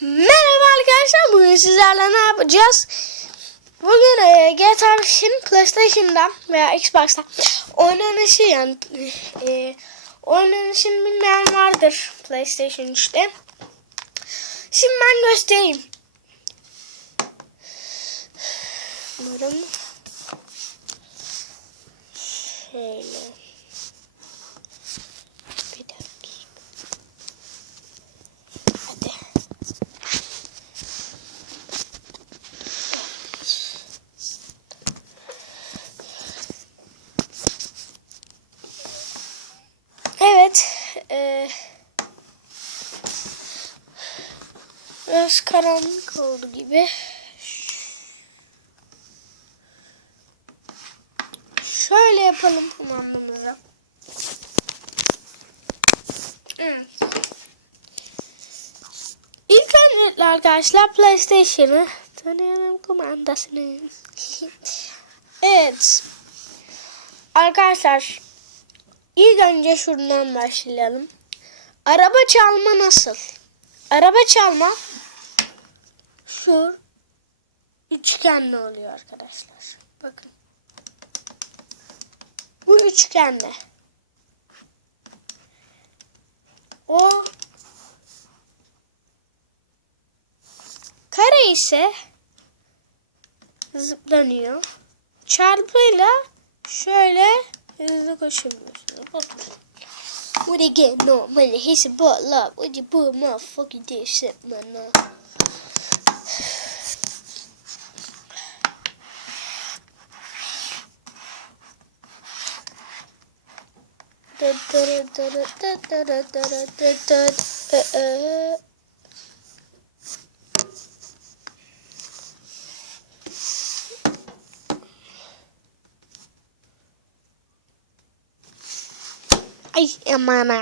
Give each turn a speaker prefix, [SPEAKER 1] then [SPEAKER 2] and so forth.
[SPEAKER 1] Merhaba arkadaşlar bugün sizlerle ne yapacağız? Bugün e, GTA 5'in PlayStation'da veya Xbox'ta oynanışı yani e, oynanışını bilmeyen vardır PlayStation işte. Şimdi ben göstereyim. Umarım şöyle E, biraz karanlık oldu gibi. Şöyle yapalım kumandamızı. Evet. İlk öncelikle arkadaşlar PlayStation'ı tanıyalım kumandasını. evet. Arkadaşlar ilk önce şuradan başlayalım. Araba çalma nasıl? Araba çalma şu üçgenli oluyor arkadaşlar. Bakın. Bu üçgenli. O kare ise zıplanıyor. Çarpıyla şöyle hızlı koşabiliyorsunuz. What they get no money? He's a but look, what you put motherfucking dick shit, man. Uh. da da da da da da da da da da da 哎，妈妈